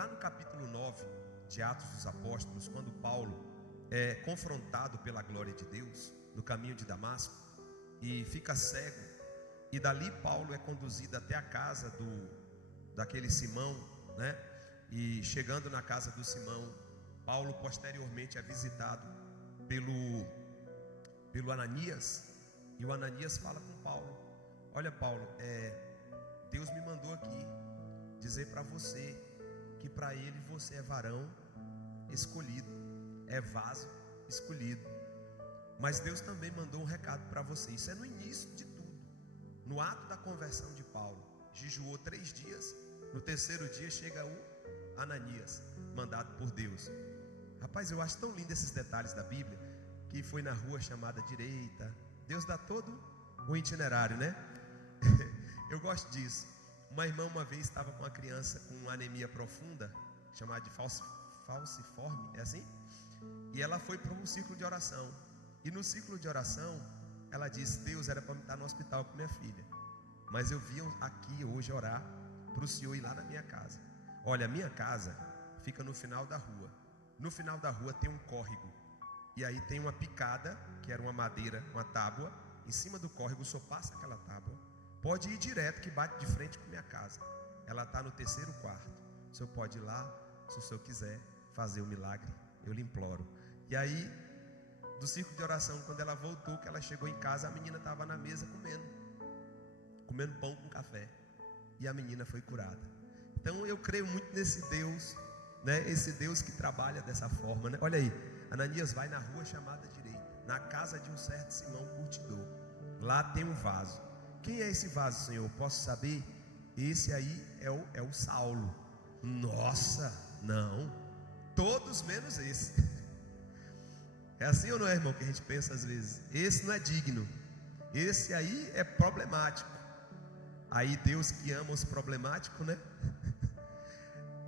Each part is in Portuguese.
lá no capítulo 9 de Atos dos Apóstolos, quando Paulo é confrontado pela glória de Deus no caminho de Damasco e fica cego, e dali Paulo é conduzido até a casa daquele Simão, né? E chegando na casa do Simão, Paulo posteriormente é visitado pelo Ananias, e o Ananias fala com Paulo: olha, Paulo, Deus me mandou aqui dizer para você que para ele você é varão escolhido, é vaso escolhido. Mas Deus também mandou um recado para você. Isso é no início de tudo, no ato da conversão de Paulo. Jejuou 3 dias, no terceiro dia chega o Ananias, mandado por Deus. Rapaz, eu acho tão lindo esses detalhes da Bíblia, que foi na rua chamada direita. Deus dá todo o itinerário, né? Eu gosto disso. Uma irmã uma vez estava com uma criança com anemia profunda, chamada de falciforme, é assim? E ela foi para um círculo de oração. E no círculo de oração, ela disse: Deus, era para me estar no hospital com minha filha, mas eu vim aqui hoje orar para o Senhor ir lá na minha casa. Olha, a minha casa fica no final da rua. No final da rua tem um córrego, e aí tem uma picada, que era uma madeira, uma tábua. Em cima do córrego só passa aquela tábua. Pode ir direto, que bate de frente com minha casa. Ela está no 3º quarto. O senhor pode ir lá, se o senhor quiser fazer o milagre, eu lhe imploro. E aí, do círculo de oração, quando ela voltou, que ela chegou em casa, a menina estava na mesa comendo pão com café, e a menina foi curada. Então eu creio muito nesse Deus, né? Esse Deus que trabalha dessa forma, né? Olha aí, Ananias vai na rua chamada direita, na casa de um certo Simão curtidor. Lá tem um vaso. Quem é esse vaso, Senhor? Posso saber? Esse aí é o Saulo. Nossa, não, todos menos esse. É assim ou não é, irmão, que a gente pensa às vezes? Esse não é digno, esse aí é problemático. Aí Deus que ama os problemáticos, né?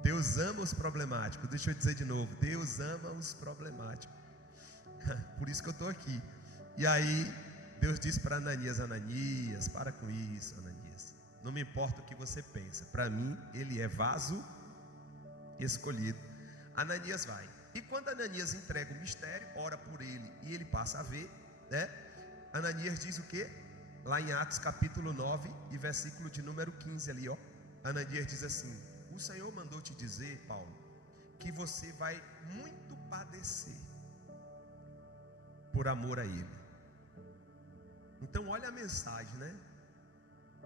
Deus ama os problemáticos. Deixa eu dizer de novo: Deus ama os problemáticos. Por isso que eu estou aqui. E aí Deus disse para Ananias: Ananias, para com isso, Ananias. Não me importa o que você pensa, para mim ele é vaso escolhido. Ananias vai. E quando Ananias entrega o mistério, ora por ele e ele passa a ver, né? Ananias diz o que? Lá em Atos capítulo 9 e versículo de número 15 ali, ó. Ananias diz assim: o Senhor mandou te dizer, Paulo, que você vai muito padecer por amor a ele. Então olha a mensagem, né?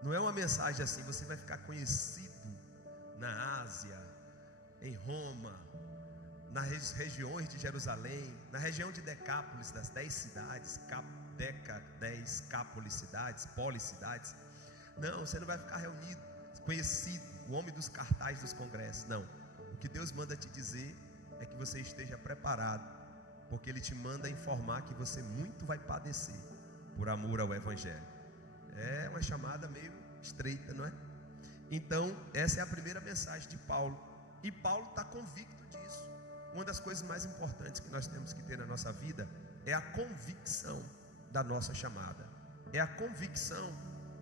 Não é uma mensagem assim: você vai ficar conhecido na Ásia, em Roma, nas regiões de Jerusalém, na região de Decápolis, das 10 cidades, 10 Cápolis cidades, policidades. Não, você não vai ficar reunido, conhecido, o homem dos cartazes dos congressos. Não, o que Deus manda te dizer é que você esteja preparado, porque Ele te manda informar que você muito vai padecer por amor ao Evangelho. É uma chamada meio estreita, não é? Então essa é a primeira mensagem de Paulo, e Paulo está convicto disso. Uma das coisas mais importantes que nós temos que ter na nossa vida é a convicção da nossa chamada. É a convicção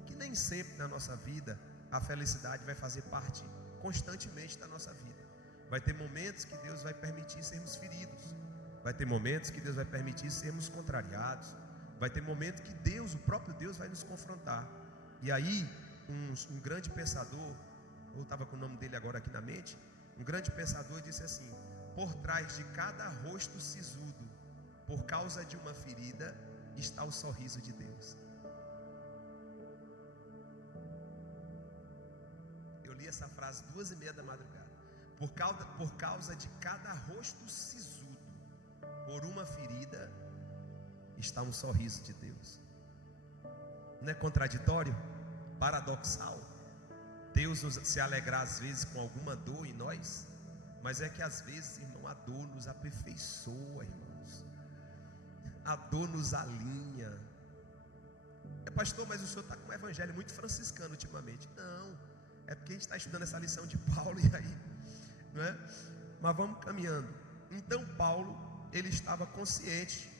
que nem sempre na nossa vida a felicidade vai fazer parte constantemente da nossa vida. Vai ter momentos que Deus vai permitir sermos feridos, vai ter momentos que Deus vai permitir sermos contrariados, vai ter momentos que Deus, o próprio Deus, vai nos confrontar. E aí um grande pensador, eu estava com o nome dele agora aqui na mente, um grande pensador disse assim: por trás de cada rosto sisudo, por causa de uma ferida, está o sorriso de Deus. Eu li essa frase 2h30 da madrugada. Por causa de cada rosto sisudo, por uma ferida, está um sorriso de Deus. Não é contraditório? Paradoxal? Deus se alegrar às vezes com alguma dor em nós, mas é que às vezes, irmão, a dor nos aperfeiçoa, irmãos. A dor nos alinha. Pastor, mas o senhor está com um evangelho muito franciscano ultimamente. Não, é porque a gente está estudando essa lição de Paulo, e aí, não é? Mas vamos caminhando. Então Paulo, ele estava consciente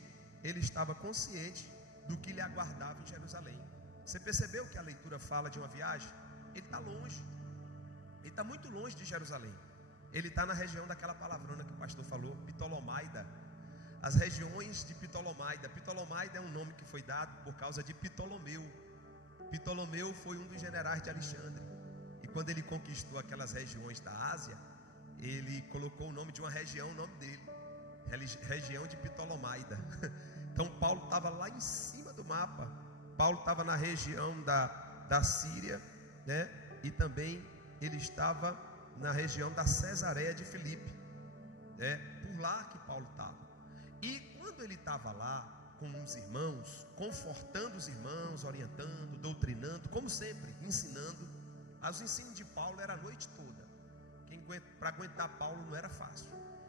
do que lhe aguardava em Jerusalém. Você percebeu que a leitura fala de uma viagem? Ele está longe, ele está muito longe de Jerusalém. ele está na região daquela palavrona que o pastor falou, Ptolomaida. As regiões de Ptolomaida. Ptolomaida é um nome que foi dado por causa de Ptolomeu. Ptolomeu foi um dos generais de Alexandre. E quando ele conquistou aquelas regiões da Ásia, ele colocou o nome de uma região, o nome dele, região de Ptolomaida. Então Paulo estava lá em cima do mapa. Paulo estava na região da Síria, né? E também ele estava na região da Cesareia de Filipe, né? Por lá que Paulo estava. E quando ele estava lá com uns irmãos, confortando os irmãos, orientando, doutrinando, como sempre, ensinando, os ensinos de Paulo era a noite toda. Para aguentar Paulo não era fácil.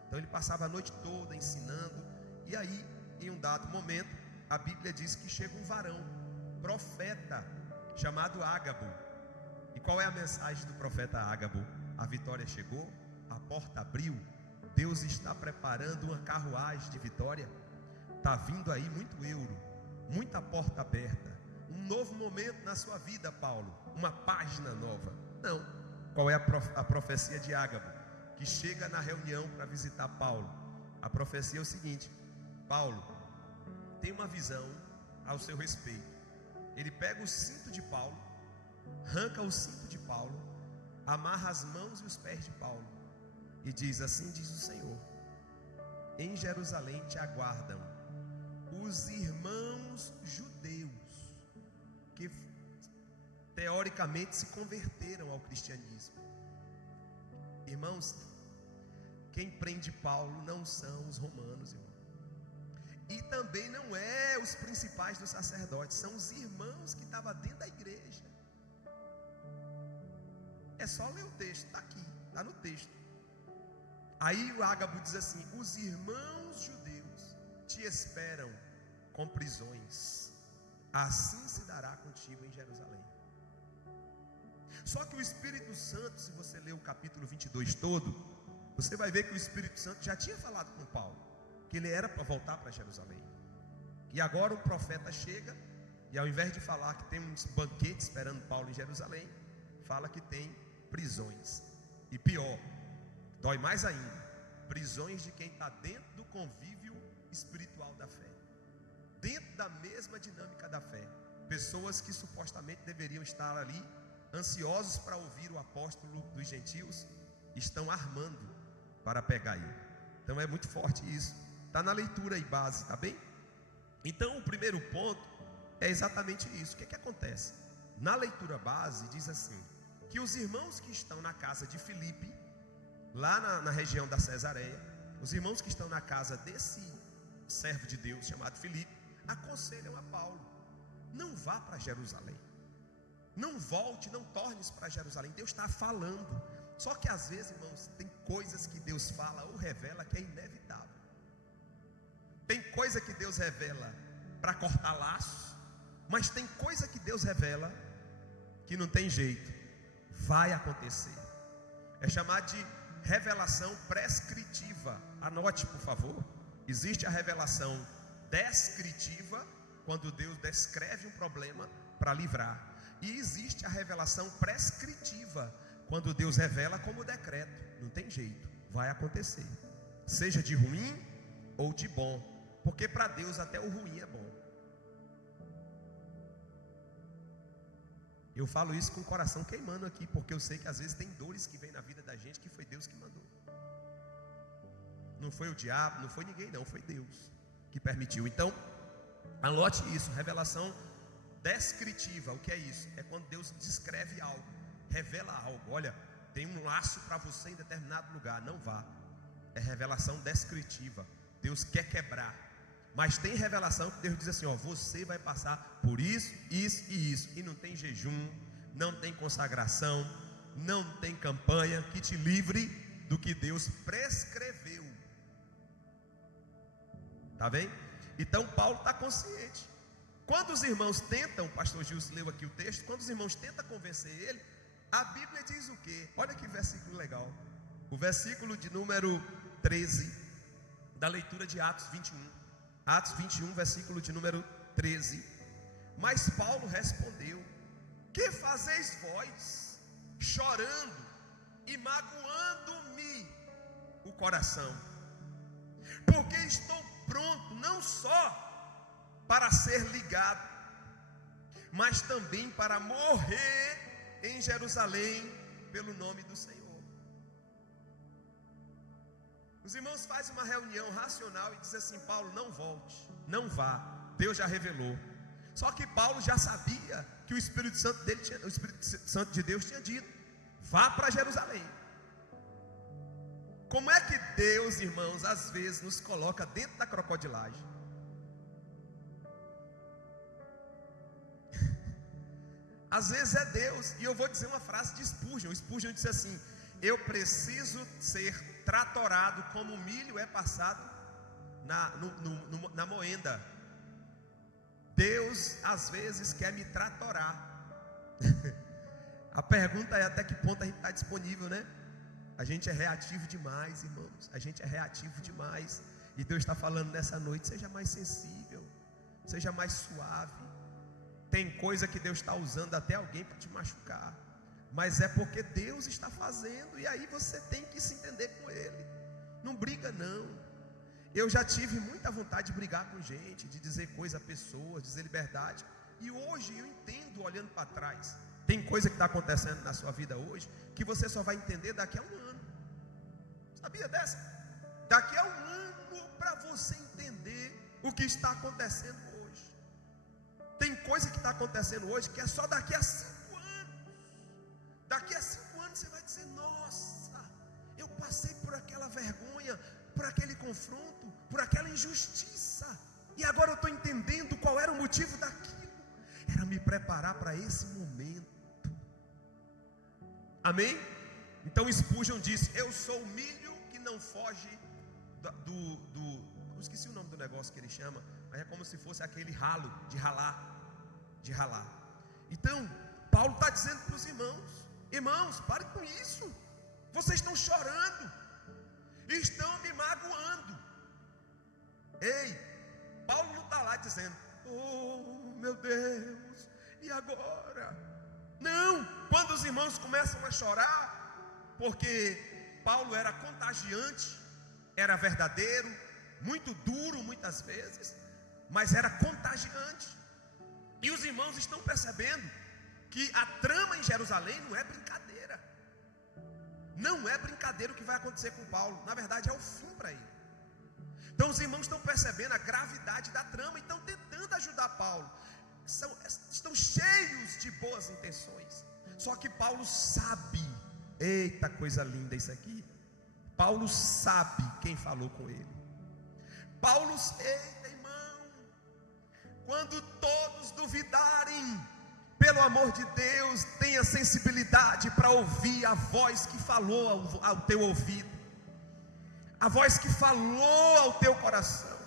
Então ele passava a noite toda ensinando. E aí, em um dado momento, a Bíblia diz que chega um varão, profeta, chamado Ágabo. E qual é a mensagem do profeta Ágabo? A vitória chegou, a porta abriu, Deus está preparando uma carruagem de vitória. Está vindo aí muito euro, muita porta aberta, um novo momento na sua vida, Paulo, uma página nova. Não. Qual é a profecia de Ágabo, que chega na reunião para visitar Paulo? A profecia é o seguinte: Paulo tem uma visão ao seu respeito. Ele pega o cinto de Paulo, arranca o cinto de Paulo, amarra as mãos e os pés de Paulo e diz: assim diz o Senhor, em Jerusalém te aguardam os irmãos judeus que teoricamente se converteram ao cristianismo. Irmãos, quem prende Paulo não são os romanos, irmão. E também não é os principais dos sacerdotes, são os irmãos que estavam dentro da igreja. É só ler o texto, está aqui, está no texto. Aí o Ágabo diz assim: os irmãos judeus te esperam com prisões, assim se dará contigo em Jerusalém. Só que o Espírito Santo, se você ler o capítulo 22 todo, você vai ver que o Espírito Santo já tinha falado com Paulo, que ele era para voltar para Jerusalém. E agora o profeta chega, e ao invés de falar que tem uns banquetes esperando Paulo em Jerusalém, fala que tem prisões. E pior, dói mais ainda, prisões de quem está dentro do convívio espiritual da fé, dentro da mesma dinâmica da fé. Pessoas que supostamente deveriam estar ali ansiosos para ouvir o apóstolo dos gentios, estão armando para pegar ele. Então é muito forte isso. Está na leitura aí base, tá bem? Então o primeiro ponto é exatamente isso. O que acontece? Na leitura base diz assim, que os irmãos que estão na casa de Filipe, lá na região da Cesareia, os irmãos que estão na casa desse servo de Deus chamado Filipe, aconselham a Paulo: não vá para Jerusalém, não volte, não torne-se para Jerusalém. Deus está falando. Só que às vezes, irmãos, tem coisas que Deus fala ou revela que é inevitável. Tem coisa que Deus revela para cortar laços, mas tem coisa que Deus revela que não tem jeito, vai acontecer. É chamado de revelação prescritiva. Anote, por favor. Existe a revelação descritiva, quando Deus descreve um problema para livrar. E existe a revelação prescritiva, quando Deus revela como decreto. Não tem jeito, vai acontecer, seja de ruim ou de bom, porque para Deus até o ruim é bom. Eu falo isso com o coração queimando aqui, porque eu sei que às vezes tem dores que vêm na vida da gente que foi Deus que mandou. Não foi o diabo, não foi ninguém não, foi Deus que permitiu. Então, anote isso, revelação descritiva. O que é isso? É quando Deus descreve algo, revela algo. Olha, tem um laço para você em determinado lugar, não vá. É revelação descritiva. Deus quer quebrar. Mas tem revelação que Deus diz assim, ó, você vai passar por isso, isso e isso. E não tem jejum, não tem consagração, não tem campanha que te livre do que Deus prescreveu. Tá bem? Então Paulo está consciente. Quando os irmãos tentam, o pastor Gilson leu aqui o texto, quando os irmãos tentam convencer ele, a Bíblia diz o quê? Olha que versículo legal. O versículo de número 13 da leitura de Atos 21. Atos 21, versículo de número 13. Mas Paulo respondeu: que fazeis vós, chorando e magoando-me coração, porque estou pronto não só para ser ligado, mas também para morrer em Jerusalém pelo nome do Senhor. Os irmãos fazem uma reunião racional e dizem assim: Paulo, não volte, não vá, Deus já revelou. Só que Paulo já sabia que o Espírito Santo de Deus tinha dito: vá para Jerusalém. Como é que Deus, irmãos, às vezes nos coloca dentro da crocodilagem? Às vezes é Deus. E eu vou dizer uma frase de Spurgeon. Spurgeon disse assim: eu preciso ser tratorado como o milho é passado na moenda. Deus às vezes quer me tratorar. A pergunta é até que ponto a gente está disponível, né? A gente é reativo demais, irmãos. A gente é reativo demais. E Deus está falando nessa noite: seja mais sensível, seja mais suave. Tem coisa que Deus está usando até alguém para te machucar, mas é porque Deus está fazendo, e aí você tem que se entender com Ele. Não briga não. Eu já tive muita vontade de brigar com gente, de dizer coisa a pessoas, dizer liberdade. E hoje eu entendo, olhando para trás. Tem coisa que está acontecendo na sua vida hoje que você só vai entender daqui a um ano. Sabia dessa? Daqui a um ano para você entender o que está acontecendo hoje. Tem coisa que está acontecendo hoje que é só daqui a 5 anos. Daqui a 5 anos você vai dizer: nossa, eu passei por aquela vergonha, por aquele confronto, por aquela injustiça, e agora eu estou entendendo qual era o motivo daquilo. Era me preparar para esse momento. Amém? Então Spurgeon diz: eu sou o milho que não foge eu esqueci o nome do negócio que ele chama, mas é como se fosse aquele ralo, de ralar. Então Paulo está dizendo para os irmãos: irmãos, parem com isso. Vocês estão chorando, estão me magoando. Ei, Paulo não está lá dizendo: oh meu Deus, e agora? Não, quando os irmãos começam a chorar, porque Paulo era contagiante, era verdadeiro, muito duro muitas vezes, mas era contagiante. E os irmãos estão percebendo que a trama em Jerusalém não é brincadeira. Não é brincadeira o que vai acontecer com Paulo. Na verdade é o fim para ele. Então os irmãos estão percebendo a gravidade da trama e estão tentando ajudar Paulo. Estão cheios de boas intenções. Só que Paulo sabe, eita coisa linda isso aqui, Paulo sabe quem falou com ele. Paulo, eita irmão, quando todos duvidarem, pelo amor de Deus, tenha sensibilidade para ouvir a voz que falou ao teu ouvido, a voz que falou ao teu coração.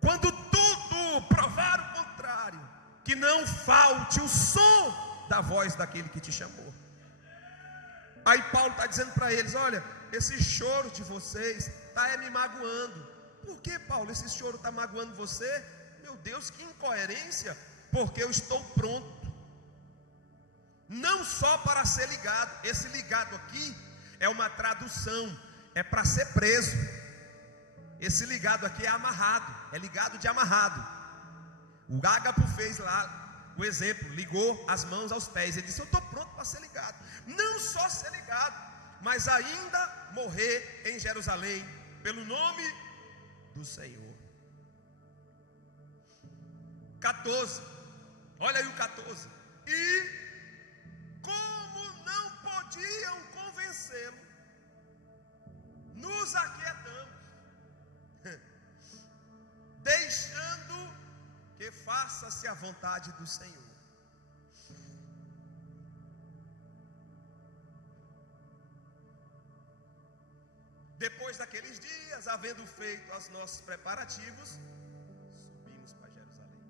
Quando tudo provar o contrário, que não falte o som da voz daquele que te chamou. Aí Paulo está dizendo para eles: olha, esse choro de vocês está me magoando. Por que, Paulo, esse choro está magoando você? Meu Deus, que incoerência. Porque eu estou pronto, não só para ser ligado. Esse ligado aqui é uma tradução, é para ser preso. Esse ligado aqui é amarrado, é ligado de amarrado. O Ágapo fez lá o exemplo, ligou as mãos aos pés. Ele disse: eu estou pronto para ser ligado. Não só ser ligado, mas ainda morrer em Jerusalém pelo nome do Senhor. 14, olha aí o 14. E como não podiam convencê-lo, nos aquietamos, deixando que faça-se a vontade do Senhor. Depois daqueles dias, havendo feito os nossos preparativos, subimos para Jerusalém.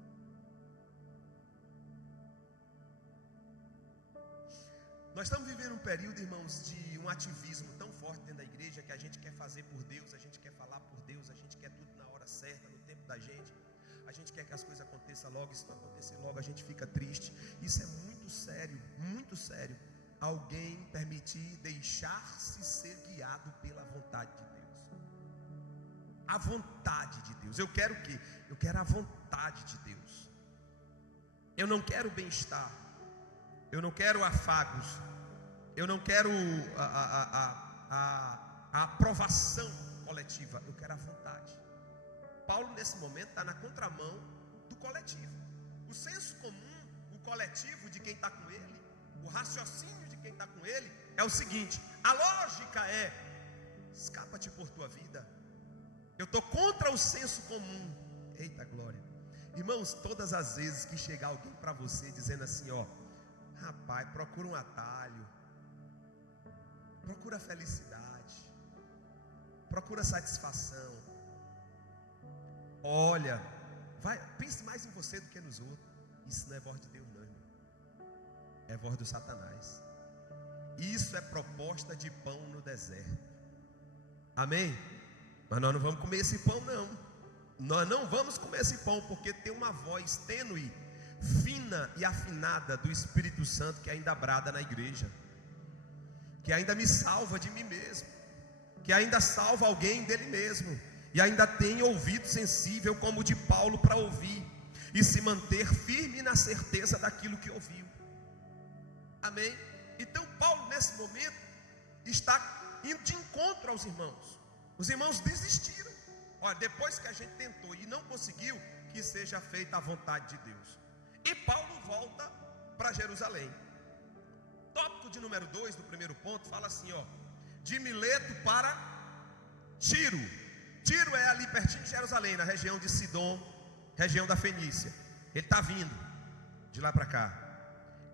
Nós estamos vivendo um período, irmãos, de um ativismo tão forte dentro da igreja, que a gente quer fazer por Deus, a gente quer falar por Deus, a gente quer tudo na hora certa, no tempo da gente. A gente quer que as coisas aconteçam logo, e se não acontecer logo, a gente fica triste. Isso é muito sério, muito sério. Alguém permitir deixar-se ser guiado pela vontade vontade de Deus. A vontade de Deus. Eu quero o quê? Eu quero a vontade de Deus. Eu não quero bem-estar. Eu não quero afagos. Eu não quero a aprovação coletiva. Eu quero a vontade. Paulo nesse momento está na contramão do coletivo. O senso comum, o coletivo de quem está com ele, o raciocínio de quem está com ele é o seguinte: a lógica é: escapa-te por tua vida. Eu estou contra o senso comum. Eita glória. Irmãos, todas as vezes que chegar alguém para você dizendo assim, ó, rapaz, procura um atalho, procura felicidade, procura satisfação, olha, pense mais em você do que nos outros. Isso não é voz de Deus não, irmão. É voz do Satanás. Isso é proposta de pão no deserto. Amém? Mas nós não vamos comer esse pão não. Nós não vamos comer esse pão, porque tem uma voz tênue, fina e afinada do Espírito Santo que ainda brada na igreja, que ainda me salva de mim mesmo, que ainda salva alguém dele mesmo, e ainda tem ouvido sensível como o de Paulo para ouvir e se manter firme na certeza daquilo que ouviu. Amém? Então Paulo nesse momento está indo de encontro aos irmãos. Os irmãos desistiram. Olha, depois que a gente tentou e não conseguiu, que seja feita a vontade de Deus. E Paulo volta para Jerusalém. Tópico de número 2 do primeiro ponto fala assim, ó: de Mileto para Tiro. Tiro é ali pertinho de Jerusalém, na região de Sidom, região da Fenícia. Ele está vindo de lá para cá.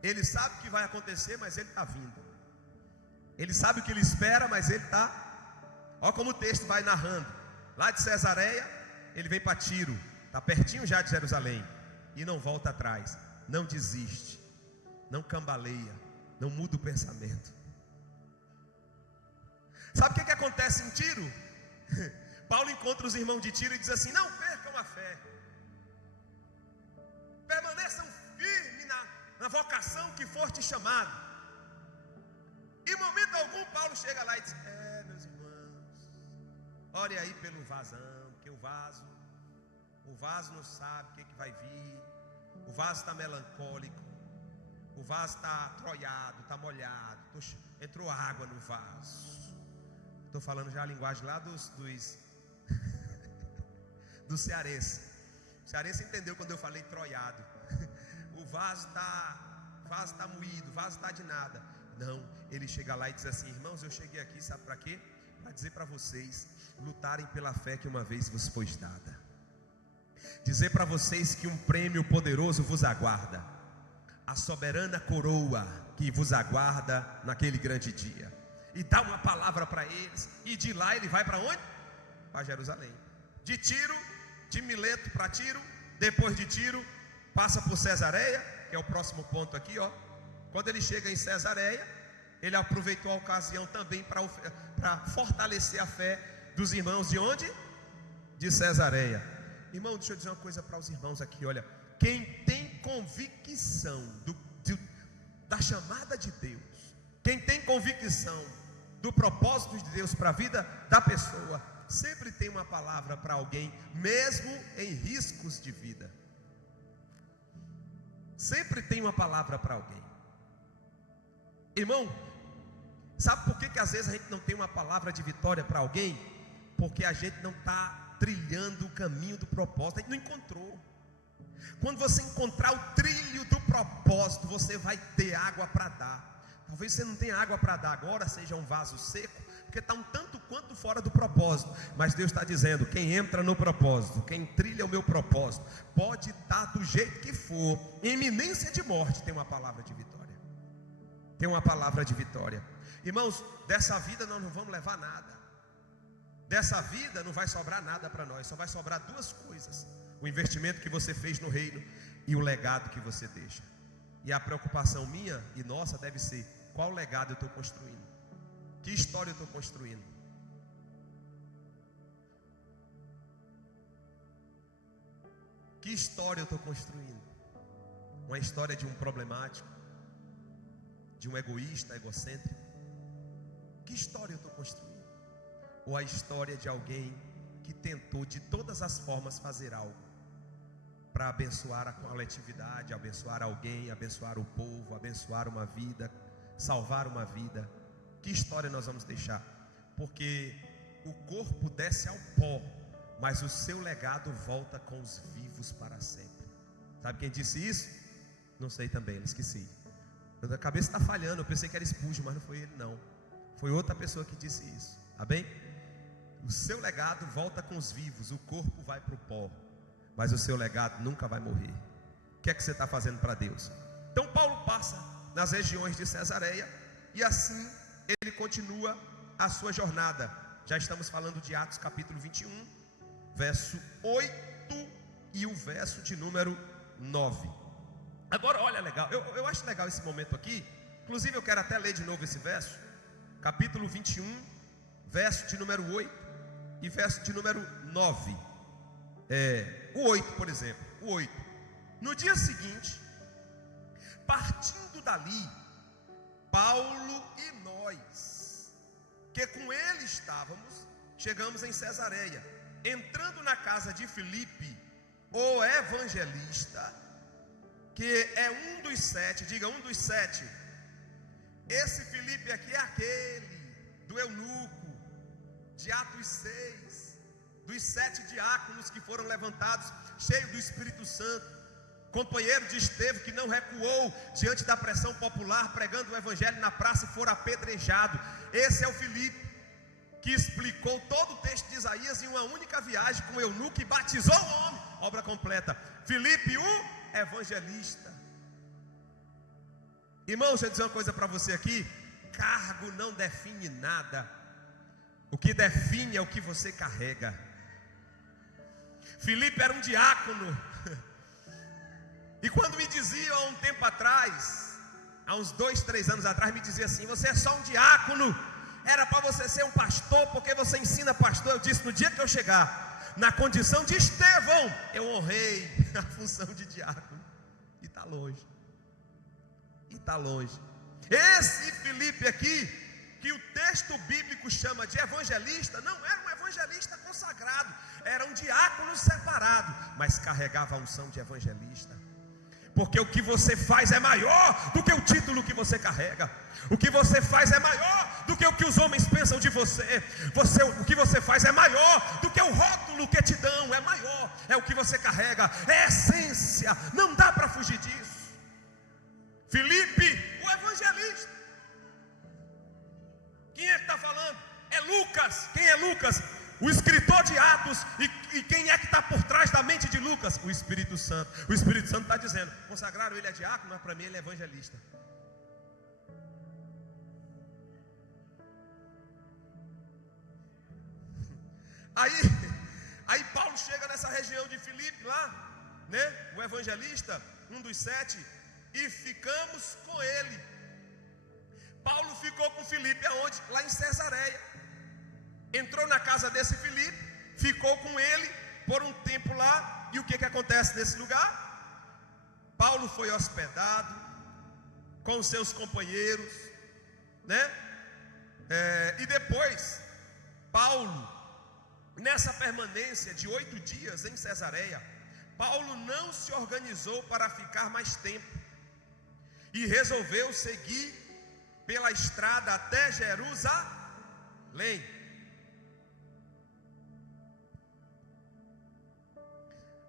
Ele sabe o que vai acontecer, mas ele está vindo. Ele sabe o que ele espera, mas ele está. Olha como o texto vai narrando. Lá de Cesareia, ele vem para Tiro, está pertinho já de Jerusalém, e não volta atrás, não desiste, não cambaleia, não muda o pensamento. Sabe o que acontece em Tiro? Paulo encontra os irmãos de Tiro e diz assim: não percam a fé, permaneçam firmes na vocação que for te chamado. Em momento algum Paulo chega lá e diz: meus irmãos, ore aí pelo vazão, porque o vaso não sabe o que vai vir, o vaso está melancólico, o vaso está troiado, está molhado, entrou água no vaso. Estou falando já a linguagem lá dos do cearense. O cearense entendeu quando eu falei troiado. O vaso está moído, o vaso está de nada. Não, ele chega lá e diz assim: irmãos, eu cheguei aqui, sabe para quê? Para dizer para vocês lutarem pela fé que uma vez vos foi dada. Dizer para vocês que um prêmio poderoso vos aguarda, a soberana coroa que vos aguarda naquele grande dia. E dá uma palavra para eles. E de lá ele vai para onde? Para Jerusalém. De Tiro, de Mileto para Tiro. Depois de Tiro, passa por Cesareia, que é o próximo ponto aqui, ó. Quando ele chega em Cesareia, ele aproveitou a ocasião também para fortalecer a fé dos irmãos de onde? De Cesareia. Irmão, deixa eu dizer uma coisa para os irmãos aqui, olha. Quem tem convicção da chamada de Deus, quem tem convicção do propósito de Deus para a vida da pessoa, sempre tem uma palavra para alguém, mesmo em riscos de vida. Sempre tem uma palavra para alguém. Irmão, sabe por que às vezes a gente não tem uma palavra de vitória para alguém? Porque a gente não está trilhando o caminho do propósito, a gente não encontrou. Quando você encontrar o trilho do propósito, você vai ter água para dar. Talvez você não tenha água para dar agora, seja um vaso seco, porque está um tanto quanto fora do propósito. Mas Deus está dizendo: quem entra no propósito, quem trilha o meu propósito, pode estar do jeito que for, em iminência de morte, tem uma palavra de vitória. Tem uma palavra de vitória. Irmãos, dessa vida nós não vamos levar nada. Dessa vida não vai sobrar nada para nós. Só vai sobrar duas coisas: o investimento que você fez no reino e o legado que você deixa. E a preocupação minha e nossa deve ser: qual legado eu estou construindo? Que história eu estou construindo? Que história eu estou construindo? Uma história de um problemático, de um egoísta, egocêntrico? Que história eu estou construindo? ou a história de alguém que tentou de todas as formas fazer algo para abençoar a coletividade, abençoar alguém, abençoar o povo, abençoar uma vida, salvar uma vida? Que história nós vamos deixar? Porque o corpo desce ao pó, mas o seu legado volta com os vivos para sempre. Sabe quem disse isso? Não sei também, eu esqueci. A cabeça está falhando, eu pensei que era Spurgeon, mas não foi ele não. Foi outra pessoa que disse isso. Tá bem? O seu legado volta com os vivos, o corpo vai para o pó, mas o seu legado nunca vai morrer. O que é que você está fazendo para Deus? Então Paulo passa nas regiões de Cesareia, e assim ele continua a sua jornada. Já estamos falando de Atos capítulo 21, verso 8 e o verso de número 9. Agora olha legal, eu acho legal esse momento aqui. Inclusive eu quero até ler de novo esse verso. Capítulo 21, verso de número 8 e verso de número 9. O 8, por exemplo, o 8. No dia seguinte, partindo dali, Paulo e nós, que com ele estávamos, chegamos em Cesareia. Entrando na casa de Filipe, o evangelista, que é um dos 7, diga, um dos 7. Esse Filipe aqui é aquele do eunuco, de Atos 6, dos 7 diáconos que foram levantados, cheio do Espírito Santo, companheiro de Estevão, que não recuou diante da pressão popular, pregando o evangelho na praça e for apedrejado. Esse é o Filipe, que explicou todo o texto de Isaías em uma única viagem com o eunuco e batizou o homem, obra completa. Filipe, o evangelista. Irmão, deixa eu dizer uma coisa para você aqui: cargo não define nada, o que define é o que você carrega. Filipe era um diácono, e quando me diziam há um tempo atrás, há uns 2, 3 anos atrás, me dizia assim: você é só um diácono, era para você ser um pastor, porque você ensina pastor. Eu disse: no dia que eu chegar na condição de Estevão, eu honrei a função de diácono. E está longe, e está longe. Esse Filipe aqui, que o texto bíblico chama de evangelista, não era um evangelista consagrado, era um diácono separado, mas carregava a unção de evangelista. Porque o que você faz é maior do que o título que você carrega. O que você faz é maior do que o que os homens pensam de você. O que você faz é maior do que o rótulo que te dão. É maior, é o que você carrega, é essência, não dá para fugir disso. Filipe, o evangelista. Quem é que está falando? É Lucas. Quem é Lucas? O escritor de Atos. E quem é que está por trás da mente de Lucas? O Espírito Santo. O Espírito Santo está dizendo: consagraram ele a diácono, mas para mim ele é evangelista. Aí Paulo chega nessa região de Filipe lá, né? O evangelista, um dos 7, e ficamos com ele. Paulo ficou com Filipe aonde? Lá em Cesareia. Entrou na casa desse Filipe, ficou com ele por um tempo lá. E o que acontece nesse lugar? Paulo foi hospedado com seus companheiros, né? E depois Paulo, nessa permanência de 8 dias em Cesareia, Paulo não se organizou para ficar mais tempo e resolveu seguir pela estrada até Jerusalém.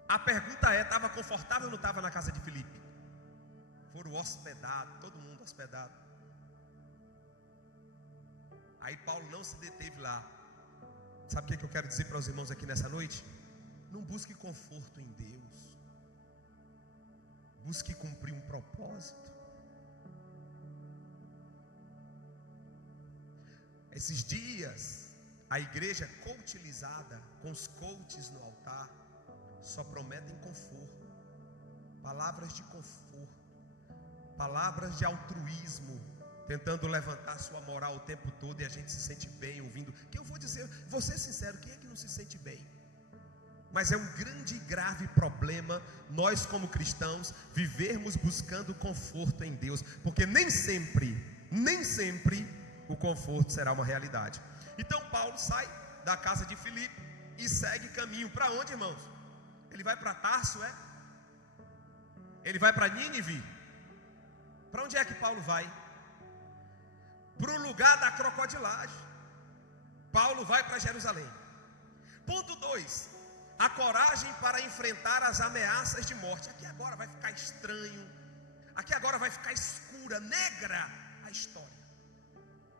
A pergunta é: estava confortável ou não estava na casa de Filipe? Foram hospedados, todo mundo hospedado. Aí Paulo não se deteve lá. Sabe o que eu quero dizer para os irmãos aqui nessa noite? Não busque conforto em Deus, busque cumprir um propósito. Esses dias, a igreja coachizada, com os coaches no altar, só prometem conforto, palavras de conforto, palavras de altruísmo, tentando levantar sua moral o tempo todo, e a gente se sente bem ouvindo. Que eu vou dizer, vou ser sincero, quem é que não se sente bem? Mas é um grande e grave problema nós como cristãos vivermos buscando conforto em Deus, porque nem sempre o conforto será uma realidade. Então Paulo sai da casa de Filipe e segue caminho. Para onde, irmãos? Ele vai para Tarso, é? Ele vai para Nínive? Para onde é que Paulo vai? Para o lugar da crocodilagem. Paulo vai para Jerusalém. Ponto 2. A coragem para enfrentar as ameaças de morte. Aqui agora vai ficar estranho. Aqui agora vai ficar escura, negra a história.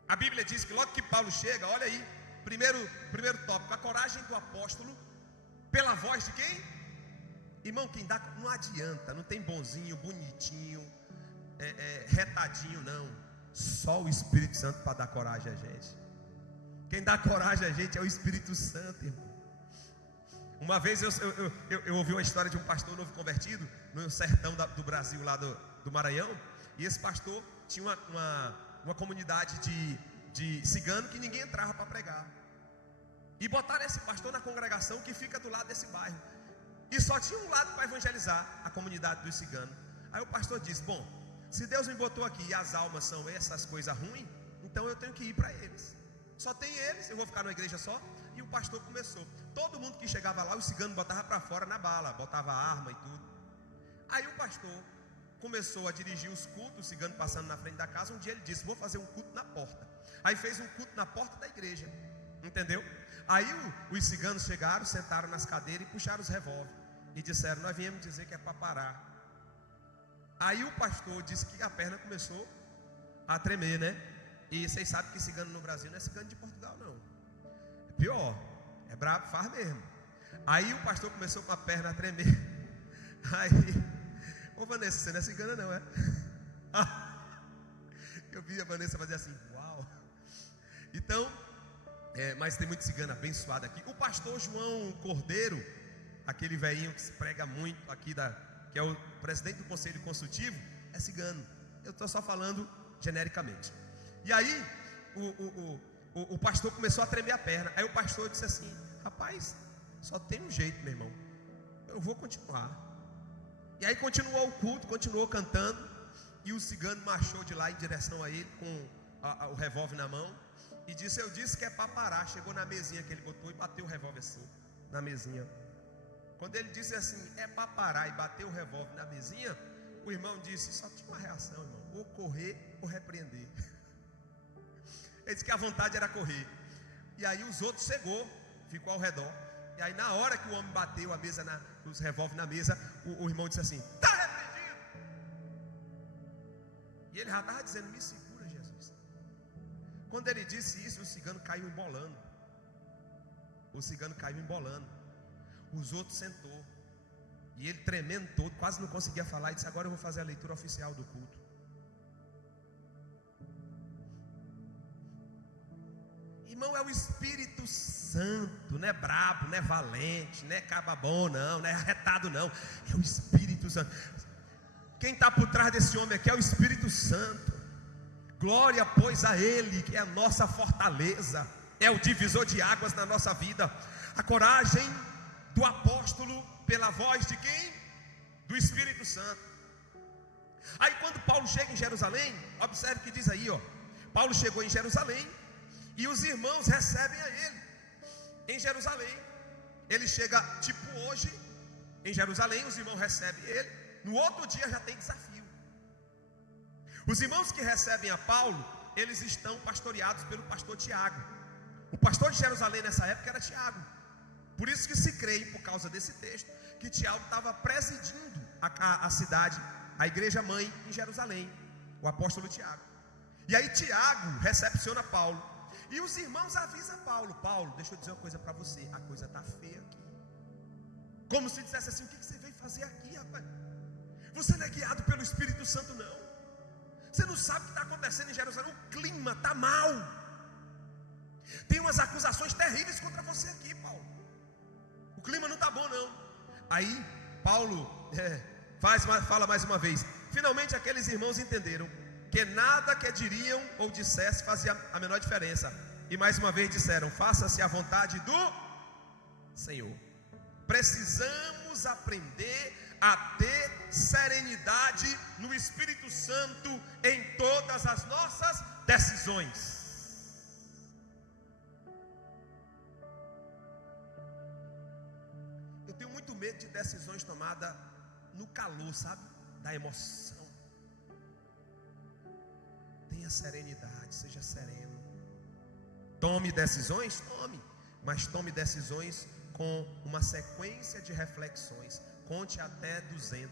A Bíblia diz que logo que Paulo chega, olha aí, primeiro tópico, a coragem do apóstolo, pela voz de quem? Irmão, quem dá, não adianta, não tem bonzinho, bonitinho, retadinho, não. Só o Espírito Santo para dar coragem a gente. Quem dá coragem a gente é o Espírito Santo, irmão. Uma vez eu ouvi uma história de um pastor novo convertido no sertão do Brasil, lá do Maranhão. E esse pastor tinha uma comunidade de cigano que ninguém entrava para pregar. E botaram esse pastor na congregação que fica do lado desse bairro. E só tinha um lado para evangelizar, a comunidade dos ciganos. Aí o pastor disse: bom, se Deus me botou aqui e as almas são essas coisas ruins, então eu tenho que ir para eles. Só tem eles, eu vou ficar numa igreja só. E o pastor começou. Todo mundo que chegava lá, os ciganos botavam para fora na bala, botava arma e tudo. Aí o pastor começou a dirigir os cultos, o cigano passando na frente da casa. Um dia ele disse: vou fazer um culto na porta. Aí fez um culto na porta da igreja, entendeu? Aí os ciganos chegaram, sentaram nas cadeiras e puxaram os revólveres e disseram: nós viemos dizer que é para parar. Aí o pastor disse que a perna começou a tremer, né? E vocês sabem que cigano no Brasil não é cigano de Portugal, não. É pior, é brabo, faz mesmo. Aí o pastor começou com a perna a tremer. Aí: ô Vanessa, você não é cigana não, é? Eu vi a Vanessa fazer assim: uau. Então, mas tem muito cigano abençoado aqui. O pastor João Cordeiro, aquele velhinho que se prega muito aqui, que é o presidente do conselho consultivo, é cigano. Eu estou só falando genericamente. E aí o pastor começou a tremer a perna. Aí o pastor disse assim: rapaz, só tem um jeito, meu irmão, eu vou continuar. E aí continuou o culto, continuou cantando. E o cigano marchou de lá em direção a ele com o revólver na mão e disse: eu disse que é para parar. Chegou na mesinha que ele botou e bateu o revólver assim na mesinha. Quando ele disse assim: é para parar, e bateu o revólver na mesinha, o irmão disse: só tinha uma reação, irmão, ou correr ou repreender. Ele disse que a vontade era correr. E aí os outros cegou, ficou ao redor. E aí na hora que o homem bateu a mesa, os revólveres na mesa, o irmão disse assim: está repreendido. E ele já estava dizendo: me segura, Jesus. Quando ele disse isso, o cigano caiu embolando. O cigano caiu embolando. Os outros sentou. E ele tremendo todo, quase não conseguia falar. E disse: agora eu vou fazer a leitura oficial do culto. Irmão, é o Espírito Santo. Não é brabo, não é valente, não é cababom não, não é arretado não. É o Espírito Santo. Quem está por trás desse homem aqui é o Espírito Santo. Glória pois a Ele, que é a nossa fortaleza, é o divisor de águas na nossa vida. A coragem do apóstolo pela voz de quem? Do Espírito Santo. Aí quando Paulo chega em Jerusalém, observe o que diz aí, ó. Paulo chegou em Jerusalém e os irmãos recebem a ele em Jerusalém. Ele chega tipo hoje em Jerusalém, os irmãos recebem ele. No outro dia já tem desafio. Os irmãos que recebem a Paulo, eles estão pastoreados pelo pastor Tiago. O pastor de Jerusalém nessa época era Tiago. Por isso que se crê, por causa desse texto, que Tiago estava presidindo a cidade, a igreja mãe em Jerusalém, o apóstolo Tiago. E aí Tiago recepciona Paulo. E os irmãos avisam Paulo: Paulo, deixa eu dizer uma coisa para você, a coisa está feia aqui. Como se dissesse assim: o que você veio fazer aqui, rapaz? Você não é guiado pelo Espírito Santo não. Você não sabe o que está acontecendo em Jerusalém. O clima está mal. Tem umas acusações terríveis contra você aqui, Paulo. O clima não está bom não. Aí Paulo fala mais uma vez. Finalmente aqueles irmãos entenderam que nada que diriam ou dissesse fazia a menor diferença. E mais uma vez disseram: faça-se a vontade do Senhor. Precisamos aprender a ter serenidade no Espírito Santo em todas as nossas decisões. tenho muito medo de decisões tomadas no calor, sabe? Da emoção. Tenha serenidade, seja sereno. Tome decisões? Tome. Mas tome decisões com uma sequência de reflexões. Conte até 200.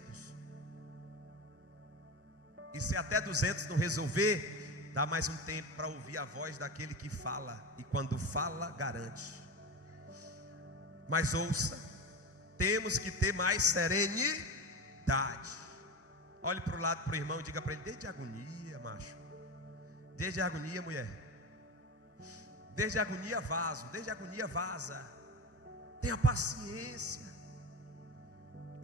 E se até 200 não resolver, dá mais um tempo para ouvir a voz daquele que fala. E quando fala, garante. Mas ouça, temos que ter mais serenidade. Olhe para o lado, para o irmão e diga para ele: desde a agonia, macho. Desde a agonia, mulher. Desde a agonia, vaso. Desde a agonia, vaza. Tenha paciência.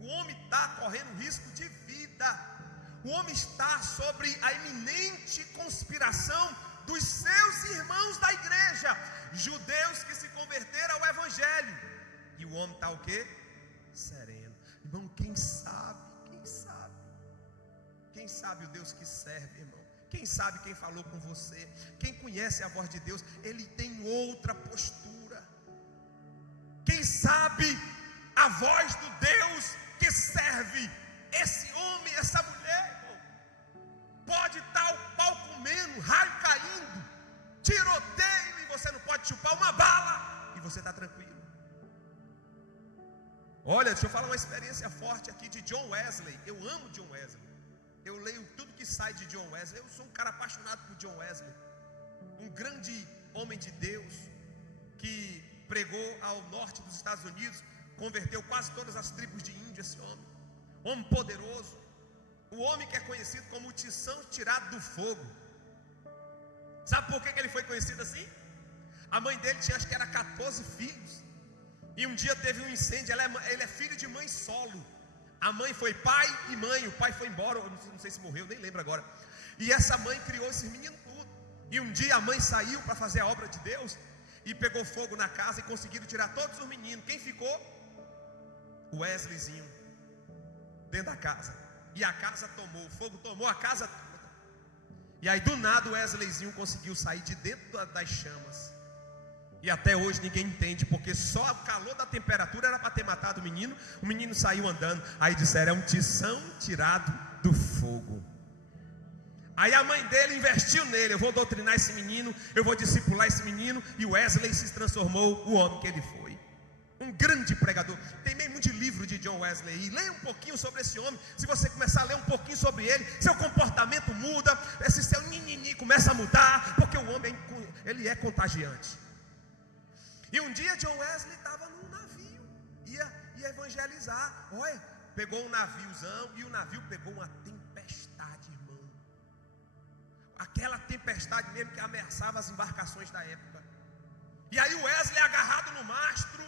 O homem está correndo risco de vida. O homem está sobre a iminente conspiração dos seus irmãos da igreja, judeus que se converteram ao evangelho. E o homem está o quê? Sereno. Irmão, quem sabe? Quem sabe? Quem sabe o Deus que serve, irmão? Quem sabe quem falou com você? Quem conhece a voz de Deus, ele tem outra postura. Quem sabe a voz do Deus que serve esse homem, essa mulher, irmão? Pode estar o pau comendo, raio caindo, tiroteio, e você não pode chupar uma bala, e você está tranquilo. Olha, deixa eu falar uma experiência forte aqui de John Wesley. Eu amo John Wesley. Eu leio tudo que sai de John Wesley. Eu sou um cara apaixonado por John Wesley, um grande homem de Deus, que pregou ao norte dos Estados Unidos, converteu quase todas as tribos de índio. Esse homem poderoso, o homem que é conhecido como o tição tirado do fogo. Sabe por que ele foi conhecido assim? A mãe dele tinha, acho que era 14 filhos, e um dia teve um incêndio. Ele é filho de mãe solo. A mãe foi pai e mãe. O pai foi embora, eu não sei se morreu, nem lembro agora. E essa mãe criou esses meninos tudo. E um dia a mãe saiu para fazer a obra de Deus, e pegou fogo na casa, e conseguiram tirar todos os meninos. Quem ficou? O Wesleyzinho, dentro da casa. E a casa tomou, o fogo tomou a casa toda. E aí do nada o Wesleyzinho conseguiu sair de dentro das chamas. E até hoje ninguém entende, porque só o calor da temperatura era para ter matado o menino saiu andando. Aí disseram: é um tição tirado do fogo. Aí a mãe dele investiu nele: eu vou doutrinar esse menino, eu vou discipular esse menino. E o Wesley se transformou o homem que ele foi, um grande pregador. Tem meio muito de livro de John Wesley, e leia um pouquinho sobre esse homem. Se você começar a ler um pouquinho sobre ele, seu comportamento muda, esse seu ninini começa a mudar, porque o homem ele é contagiante. E um dia John Wesley estava num navio, ia evangelizar. Olha, pegou um naviozão, e o navio pegou uma tempestade, irmão. Aquela tempestade mesmo que ameaçava as embarcações da época. E aí o Wesley, agarrado no mastro,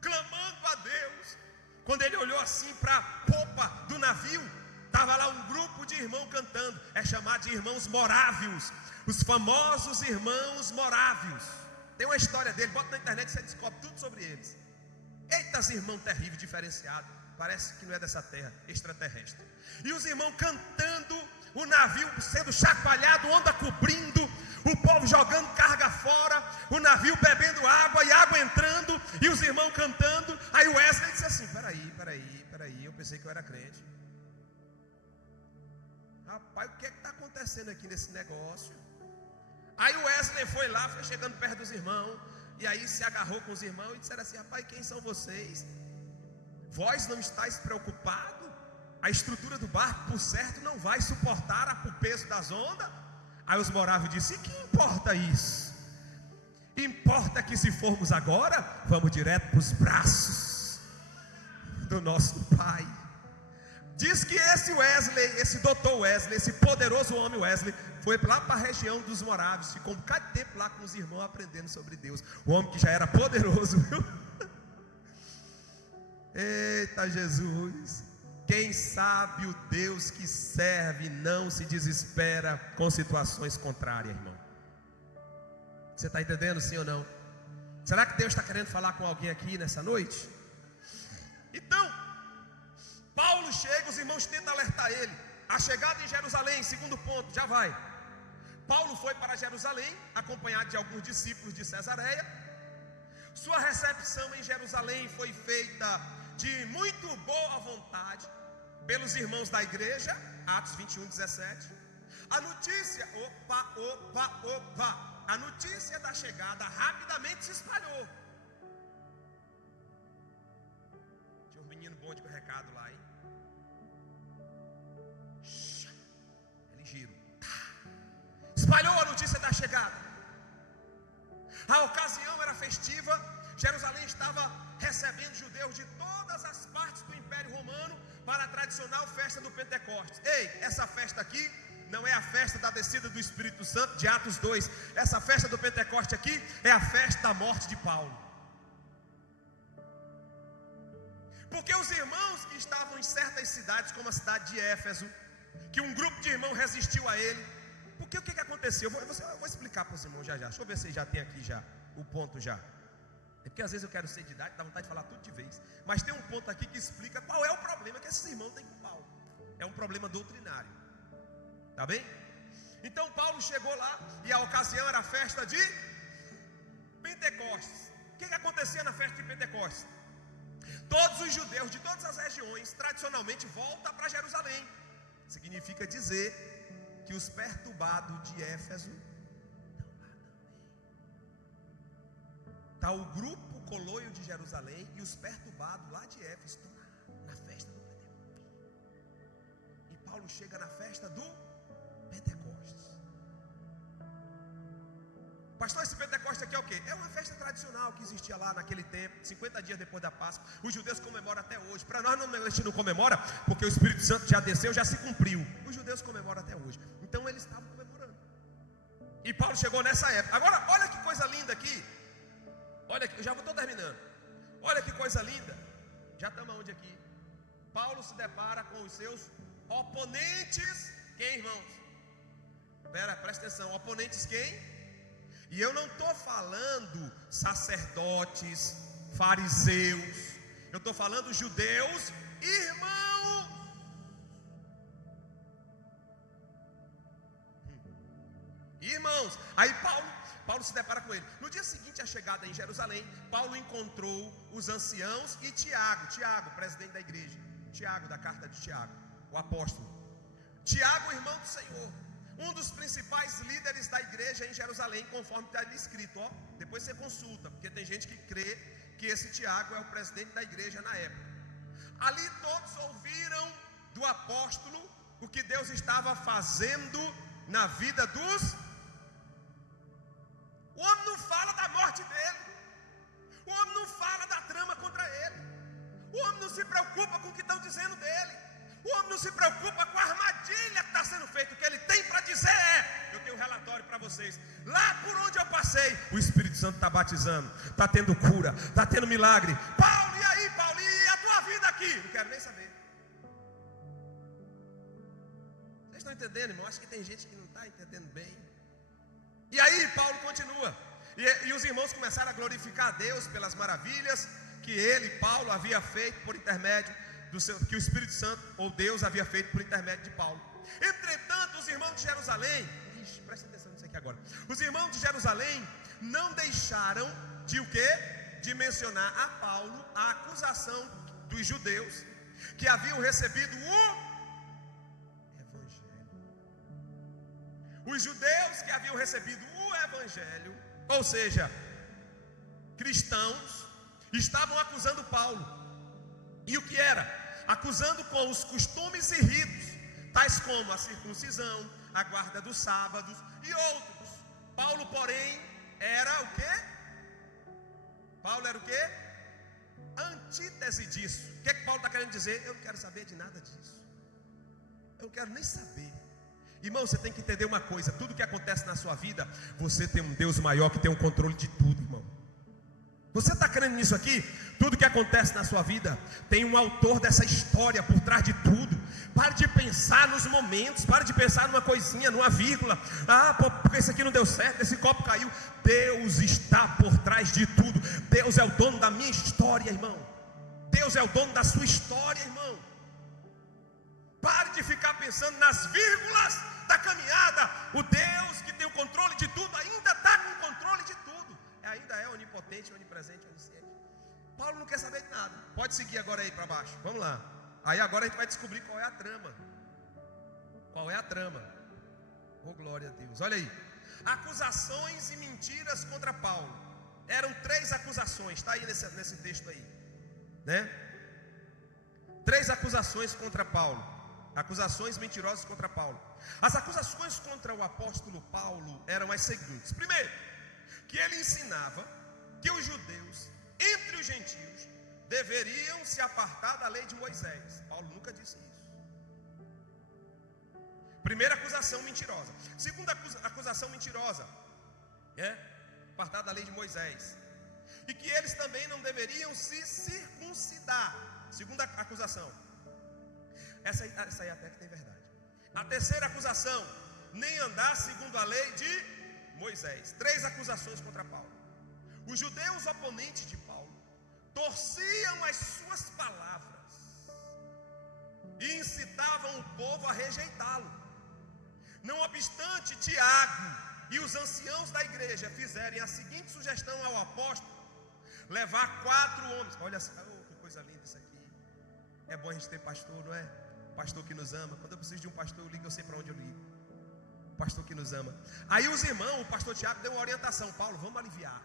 clamando a Deus. Quando ele olhou assim para a popa do navio, estava lá um grupo de irmãos cantando. É chamado de irmãos morávios, os famosos irmãos morávios. Tem uma história dele, bota na internet e você descobre tudo sobre eles. Eita, irmão terrível, diferenciado. Parece que não é dessa terra, extraterrestre. E os irmãos cantando, o navio sendo chacoalhado, onda cobrindo, o povo jogando carga fora, o navio bebendo água e água entrando, e os irmãos cantando. Aí o Wesley disse assim: peraí, eu pensei que eu era crente. Rapaz, o que está acontecendo aqui nesse negócio? Aí o Wesley foi lá, foi chegando perto dos irmãos, e aí se agarrou com os irmãos e disseram assim: rapaz, quem são vocês? Vós não estáis preocupados? A estrutura do barco, por certo, não vai suportar o peso das ondas? Aí os moráveis disseram: e que importa isso? Importa que se formos agora, vamos direto para os braços do nosso Pai. Diz que esse Wesley, esse doutor Wesley, esse poderoso homem Wesley, foi lá para a região dos moráveis, ficou um bocado de tempo lá com os irmãos aprendendo sobre Deus. O homem que já era poderoso, viu? Eita Jesus! Quem sabe o Deus que serve não se desespera com situações contrárias, irmão. Você está entendendo, sim ou não? Será que Deus está querendo falar com alguém aqui nessa noite? Então, Paulo chega, os irmãos tentam alertar ele. A chegada em Jerusalém, segundo ponto, já vai. Paulo foi para Jerusalém, acompanhado de alguns discípulos de Cesareia. Sua recepção em Jerusalém foi feita de muito boa vontade pelos irmãos da igreja, Atos 21:17. A notícia, a notícia da chegada rapidamente se espalhou. Tinha um menino bom de recado lá, hein? Ligeiro. Espalhou a notícia da chegada. A ocasião era festiva. Jerusalém estava recebendo judeus de todas as partes do Império Romano para a tradicional festa do Pentecostes. Ei, essa festa aqui não é a festa da descida do Espírito Santo de Atos 2. Essa festa do Pentecoste aqui é a festa da morte de Paulo. Porque os irmãos que estavam em certas cidades, como a cidade de Éfeso, que um grupo de irmãos resistiu a ele. Porque o que aconteceu? Eu vou explicar para os irmãos já. Deixa eu ver se já tem aqui já o ponto já. É porque às vezes eu quero ser didático, dá vontade de falar tudo de vez. Mas tem um ponto aqui que explica qual é o problema que esses irmãos têm com Paulo. É um problema doutrinário. Tá bem? Então Paulo chegou lá e a ocasião era a festa de Pentecostes. O que acontecia na festa de Pentecostes? Todos os judeus de todas as regiões tradicionalmente voltam para Jerusalém. Significa dizer que os perturbados de Éfeso está o grupo coloio de Jerusalém e os perturbados lá de Éfeso estão na festa do Pentecostes. E Paulo chega na festa do Pentecostes. Pastor, esse Pentecostes aqui é o quê? É uma festa tradicional que existia lá naquele tempo, 50 dias depois da Páscoa. Os judeus comemoram até hoje. Para nós a gente não comemora, porque o Espírito Santo já desceu, já se cumpriu. Os judeus comemoram até hoje. Então eles estavam comemorando. E Paulo chegou nessa época. Agora, olha que coisa linda aqui. Olha aqui, eu já estou terminando. Olha que coisa linda. Já estamos onde aqui? Paulo se depara com os seus oponentes. Quem, irmãos? Presta atenção. Oponentes quem? E eu não estou falando sacerdotes, fariseus. Eu estou falando judeus, irmãos. Irmãos. Aí Paulo se depara com ele. No dia seguinte à chegada em Jerusalém, Paulo encontrou os anciãos e Tiago, presidente da igreja. Tiago, da carta de Tiago, o apóstolo. Tiago, irmão do Senhor, um dos principais líderes da igreja em Jerusalém, conforme está ali escrito, ó. Depois você consulta, porque tem gente que crê que esse Tiago é o presidente da igreja na época. Ali todos ouviram do apóstolo o que Deus estava fazendo na vida dos... O homem não fala da morte dele. O homem não fala da trama contra ele. O homem não se preocupa com o que estão dizendo dele. O homem não se preocupa com a armadilha que está sendo feita. O que ele tem para dizer é: eu tenho um relatório para vocês. Lá por onde eu passei, o Espírito Santo está batizando, está tendo cura, está tendo milagre. Paulo, e aí, Paulo? E a tua vida aqui? Não quero nem saber. Vocês estão entendendo, irmão? Acho que tem gente que não está entendendo bem. E aí Paulo continua. E os irmãos começaram a glorificar a Deus pelas maravilhas que ele, Paulo, havia feito por intermédio que o Espírito Santo, ou Deus, havia feito por intermédio de Paulo. Entretanto, os irmãos de Jerusalém, presta atenção nisso aqui agora. Os irmãos de Jerusalém não deixaram de o quê? De mencionar a Paulo a acusação dos judeus que haviam recebido o Evangelho. Os judeus que haviam recebido o Evangelho, ou seja, cristãos, estavam acusando Paulo. E o que era? Acusando com os costumes e ritos, tais como a circuncisão, a guarda dos sábados e outros. Paulo, porém, era o quê? Paulo era o quê? Antítese disso. O que é que Paulo está querendo dizer? Eu não quero saber de nada disso. Eu não quero nem saber. Irmão, você tem que entender uma coisa: tudo que acontece na sua vida, você tem um Deus maior que tem o controle de tudo, irmão. Você está crendo nisso aqui? Tudo que acontece na sua vida tem um autor dessa história por trás de tudo. Pare de pensar nos momentos, pare de pensar numa coisinha, numa vírgula. Porque isso aqui não deu certo, esse copo caiu. Deus está por trás de tudo. Deus é o dono da minha história, irmão. Deus é o dono da sua história, irmão. Pare de ficar pensando nas vírgulas da caminhada. O Deus que tem o controle de tudo ainda está com o controle de tudo. Ainda é onipotente, onipresente, onisciente. Paulo não quer saber de nada. Pode seguir agora aí para baixo, vamos lá. Aí agora a gente vai descobrir qual é a trama. Qual é a trama? Oh, glória a Deus. Olha aí. Acusações e mentiras contra Paulo. Eram 3 acusações. Está aí nesse texto aí, né? 3 acusações contra Paulo. Acusações mentirosas contra Paulo. As acusações contra o apóstolo Paulo eram as seguintes. Primeiro, que ele ensinava que os judeus, entre os gentios, deveriam se apartar da lei de Moisés. Paulo nunca disse isso. Primeira acusação mentirosa. Segunda acusação mentirosa, apartar da lei de Moisés. E que eles também não deveriam se circuncidar. Segunda acusação. Essa aí até que tem verdade. A terceira acusação, nem andar segundo a lei de Moisés. 3 acusações contra Paulo. Os judeus oponentes de Paulo torciam as suas palavras e incitavam o povo a rejeitá-lo. Não obstante, Tiago e os anciãos da igreja fizerem a seguinte sugestão ao apóstolo: levar 4 homens. Olha, que coisa linda isso aqui. É bom a gente ter pastor, não é? Pastor que nos ama. Quando eu preciso de um pastor, eu ligo, eu sei para onde eu ligo. Pastor que nos ama. Aí os irmãos, o pastor Tiago deu uma orientação: Paulo, vamos aliviar.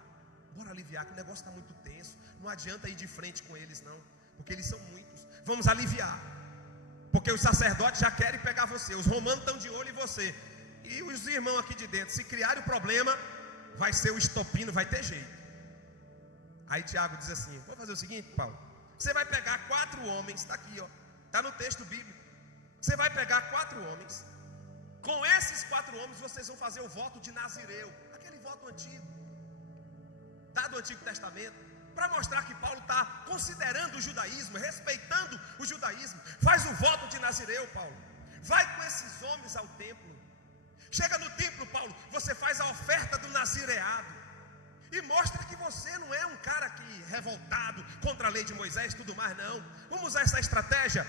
Bora aliviar, que o negócio está muito tenso. Não adianta ir de frente com eles não, porque eles são muitos. Vamos aliviar, porque os sacerdotes já querem pegar você. Os romanos estão de olho em você. E os irmãos aqui de dentro, se criarem o problema, vai ser o estopim, não vai ter jeito. Aí Tiago diz assim: vamos fazer o seguinte, Paulo. Você vai pegar 4 homens, está aqui, ó, está no texto bíblico. Você vai pegar 4 homens. Com esses 4 homens vocês vão fazer o voto de Nazireu, aquele voto antigo, tá, do Antigo Testamento, para mostrar que Paulo está considerando o judaísmo, respeitando o judaísmo. Faz o voto de Nazireu, Paulo. Vai com esses homens ao templo. Chega no templo, Paulo, você faz a oferta do nazireado e mostra que você não é um cara que revoltado contra a lei de Moisés e tudo mais, não. Vamos usar essa estratégia.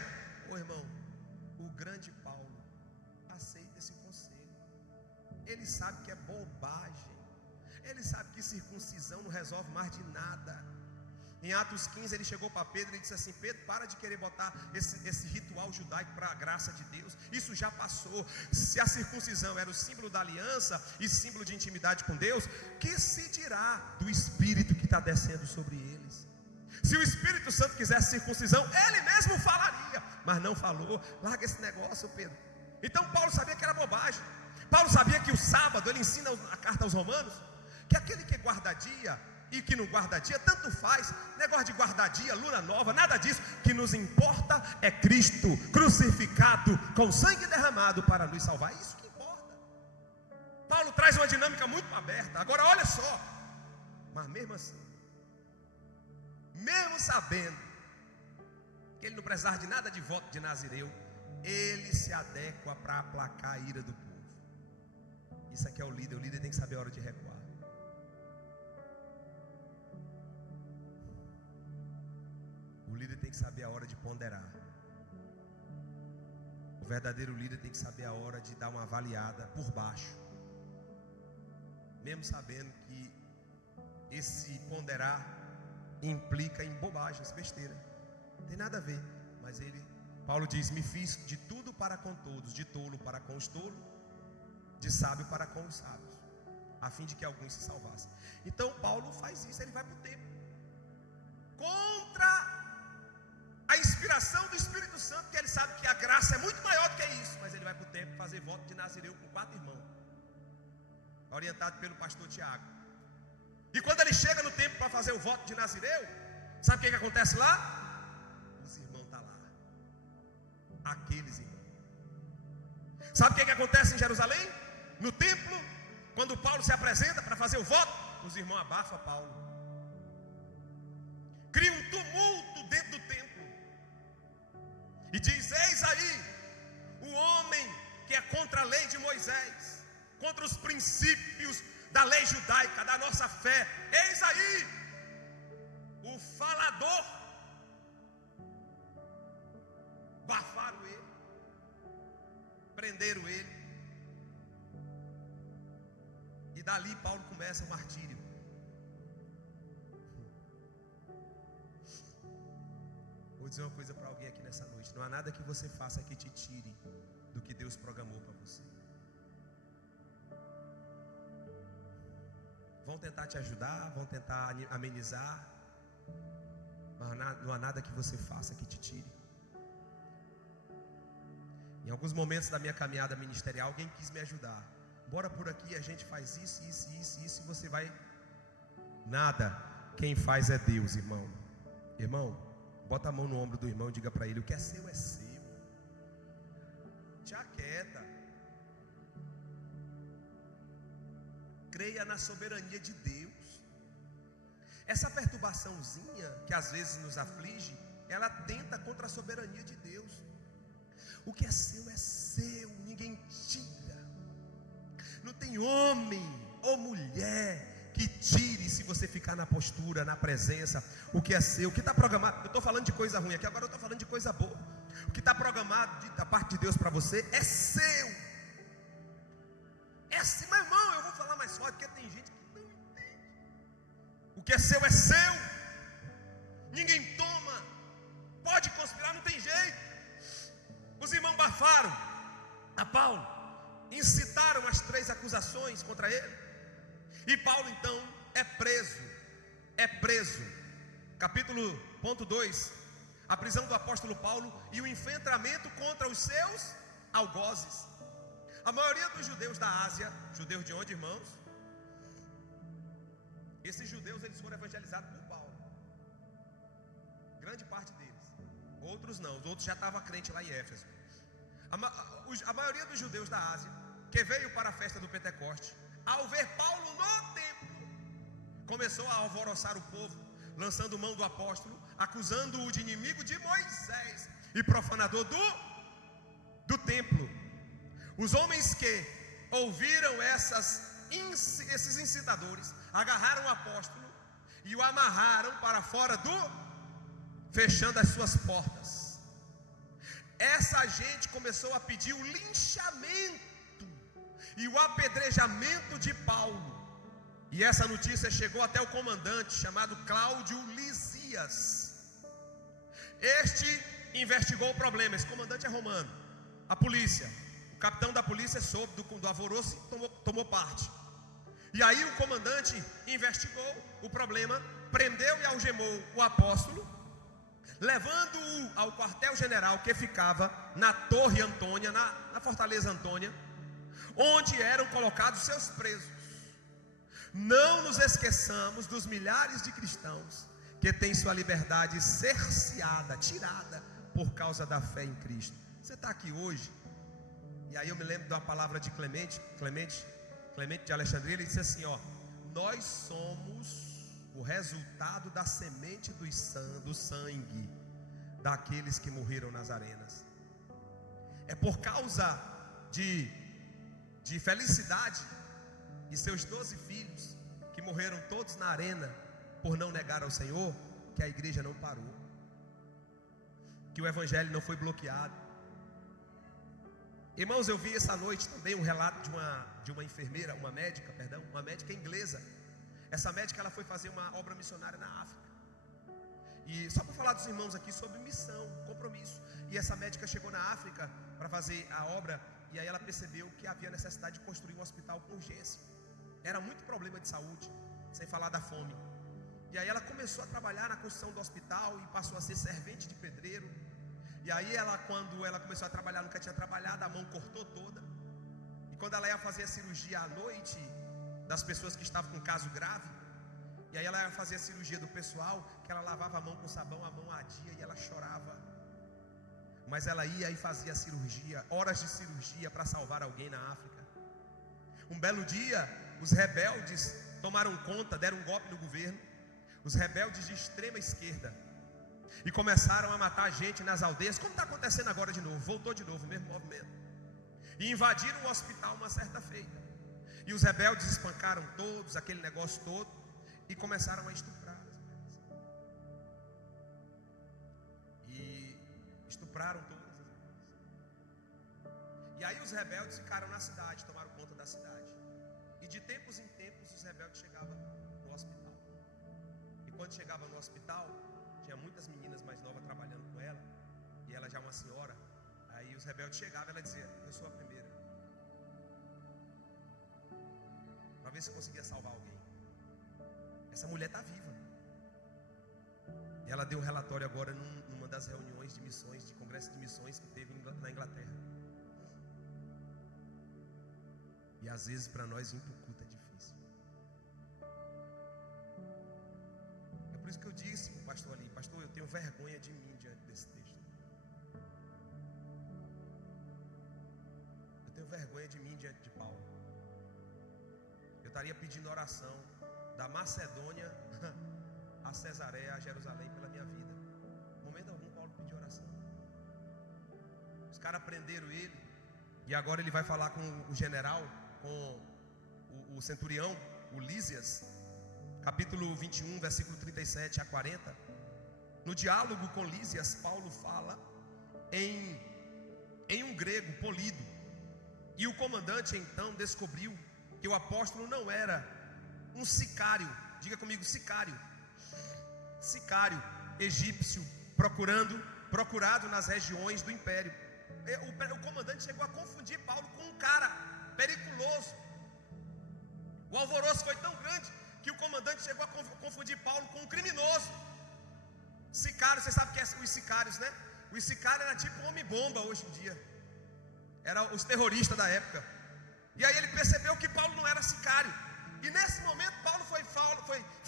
Ô irmão, o grande Paulo aceita esse conselho. Ele sabe que é bobagem. Ele sabe que circuncisão não resolve mais de nada. Em Atos 15 ele chegou para Pedro e disse assim: Pedro, para de querer botar esse ritual judaico para a graça de Deus. Isso já passou. Se a circuncisão era o símbolo da aliança e símbolo de intimidade com Deus, que se dirá do Espírito que está descendo sobre eles? Se o Espírito Santo quisesse circuncisão, ele mesmo falaria, mas não falou. Larga esse negócio, Pedro. Então Paulo sabia que era bobagem. Paulo sabia que o sábado, ele ensina a carta aos Romanos, que aquele que guarda dia e que não guarda dia, tanto faz. Negócio de guardar dia, luna nova, nada disso. O que nos importa é Cristo crucificado com sangue derramado para nos salvar. Isso que importa. Paulo traz uma dinâmica muito aberta. Agora olha só, mas mesmo assim, mesmo sabendo que ele não precisava de nada de voto de Nazireu, ele se adequa para aplacar a ira do povo. Isso aqui é o líder tem que saber a hora de recuar. O líder tem que saber a hora de ponderar. O verdadeiro líder tem que saber a hora de dar uma avaliada por baixo, mesmo sabendo que esse ponderar implica em bobagens, besteira, não tem nada a ver. Mas Paulo diz: me fiz de tudo para com todos, de tolo para com os tolos, de sábio para com os sábios, a fim de que alguns se salvassem. Então Paulo faz isso, ele vai para o templo contra a inspiração do Espírito Santo, que ele sabe que a graça é muito maior do que isso, mas ele vai para o templo fazer voto de Nazireu com 4 irmãos, orientado pelo pastor Tiago. E quando ele chega no templo para fazer o voto de Nazireu, sabe o que acontece lá? Os irmãos estão lá, aqueles irmãos. Sabe o que acontece em Jerusalém? No templo, quando Paulo se apresenta para fazer o voto, os irmãos abafam Paulo, cria um tumulto dentro do templo e diz: eis aí o homem que é contra a lei de Moisés, contra os princípios da lei judaica, da nossa fé. Eis aí o falador. Bafaram ele, prenderam ele, e dali Paulo começa o martírio. Vou dizer uma coisa para alguém aqui nessa noite: não há nada que você faça que te tire do que Deus programou para você. Vão tentar te ajudar, vão tentar amenizar, mas não há nada que você faça que te tire. Em alguns momentos da minha caminhada ministerial, alguém quis me ajudar. Bora por aqui, a gente faz isso, e você vai. Nada. Quem faz é Deus, irmão. Irmão, bota a mão no ombro do irmão e diga para ele: o que é seu é seu. Te aquieta. Creia na soberania de Deus. Essa perturbaçãozinha que às vezes nos aflige, ela tenta contra a soberania de Deus. O que é seu, ninguém tira. Não tem homem ou mulher que tire se você ficar na postura, na presença. O que é seu, o que está programado. Eu estou falando de coisa ruim aqui, agora eu estou falando de coisa boa. O que está programado da parte de Deus para você é seu. É assim, meu irmão, eu vou falar mais forte, porque tem gente que não entende. O que é seu é seu. Ninguém toma. Pode conspirar, não tem jeito. Os irmãos bafaram a Paulo, incitaram as 3 acusações contra ele. E Paulo então é preso. Capítulo ponto 2, a prisão do apóstolo Paulo e o enfrentamento contra os seus algozes. A maioria dos judeus da Ásia, judeus de onde, irmãos? Esses judeus, eles foram evangelizados por Paulo. Grande parte deles. Outros não, os outros já estavam crentes lá em Éfeso. A maioria dos judeus da Ásia, que veio para a festa do Pentecoste, ao ver Paulo no templo, começou a alvoroçar o povo, lançando mão do apóstolo, acusando-o de inimigo de Moisés e profanador do templo. Os homens que ouviram esses incitadores agarraram o apóstolo e o amarraram para fora fechando as suas portas. Essa gente começou a pedir o linchamento e o apedrejamento de Paulo. E essa notícia chegou até o comandante, chamado Cláudio Lisias. Este investigou o problema. Esse comandante é romano. A polícia, o capitão da polícia soube do alvoroço e tomou parte. E aí o comandante investigou o problema, prendeu e algemou o apóstolo, levando-o ao quartel-general que ficava na Torre Antônia, na Fortaleza Antônia, onde eram colocados seus presos. Não nos esqueçamos dos milhares de cristãos que têm sua liberdade cerceada, tirada por causa da fé em Cristo. Você está aqui hoje, e aí eu me lembro de uma palavra de Clemente de Alexandria. Ele disse assim: nós somos o resultado da semente do sangue daqueles que morreram nas arenas. É por causa de felicidade e seus 12 filhos, que morreram todos na arena por não negar ao Senhor, que a igreja não parou, que o evangelho não foi bloqueado. Irmãos, eu vi essa noite também um relato de uma enfermeira, uma médica inglesa. Essa médica, ela foi fazer uma obra missionária na África. E só para falar dos irmãos aqui sobre missão, compromisso. E essa médica chegou na África para fazer a obra, e aí ela percebeu que havia necessidade de construir um hospital com urgência. Era muito problema de saúde, sem falar da fome. E aí ela começou a trabalhar na construção do hospital e passou a ser servente de pedreiro. E aí quando ela começou a trabalhar, nunca tinha trabalhado, a mão cortou toda. E quando ela ia fazer a cirurgia à noite das pessoas que estavam com caso grave, e aí ela ia fazer a cirurgia do pessoal, que ela lavava a mão com sabão, a mão ardia e ela chorava. Mas ela ia e fazia a cirurgia, horas de cirurgia para salvar alguém na África. Um belo dia, os rebeldes tomaram conta, deram um golpe no governo. Os rebeldes de extrema esquerda, e começaram a matar gente nas aldeias, como está acontecendo agora de novo. Voltou de novo o mesmo movimento, e invadiram o hospital uma certa feita. E os rebeldes espancaram todos, aquele negócio todo, e começaram a estuprar as mulheres. E estupraram todas as mulheres. E aí os rebeldes ficaram na cidade, tomaram conta da cidade. E de tempos em tempos os rebeldes chegavam no hospital. E quando chegavam no hospital, tinha muitas meninas mais novas trabalhando com ela, e ela já é uma senhora. Aí os rebeldes chegavam e ela dizia: eu sou a primeira, para ver se conseguia salvar alguém. Essa mulher está viva. E ela deu um relatório agora numa das reuniões de missões, de congresso de missões que teve na Inglaterra. E às vezes para nós ir para o culto é difícil. É por isso que eu disse para o pastor ali: pastor, eu tenho vergonha de mim diante desse texto. Eu tenho vergonha de mim diante de Paulo. Eu estaria pedindo oração da Macedônia a Cesareia, a Jerusalém, pela minha vida. No momento algum Paulo pediu oração. Os caras prenderam ele, e agora ele vai falar com o general, com o centurião, o Lísias, capítulo 21, versículo 37 a 40. No diálogo com Lísias, Paulo fala em um grego polido, e o comandante então descobriu que o apóstolo não era um sicário. Diga comigo: sicário. Sicário egípcio, procurado nas regiões do império. O comandante chegou a confundir Paulo com um cara periculoso. O alvoroço foi tão grande que o comandante chegou a confundir Paulo com um criminoso. Sicário, você sabe o que é os sicários, né? Os sicários era tipo homem-bomba hoje em dia. Eram os terroristas da época. E aí ele percebeu que Paulo não era sicário. E nesse momento Paulo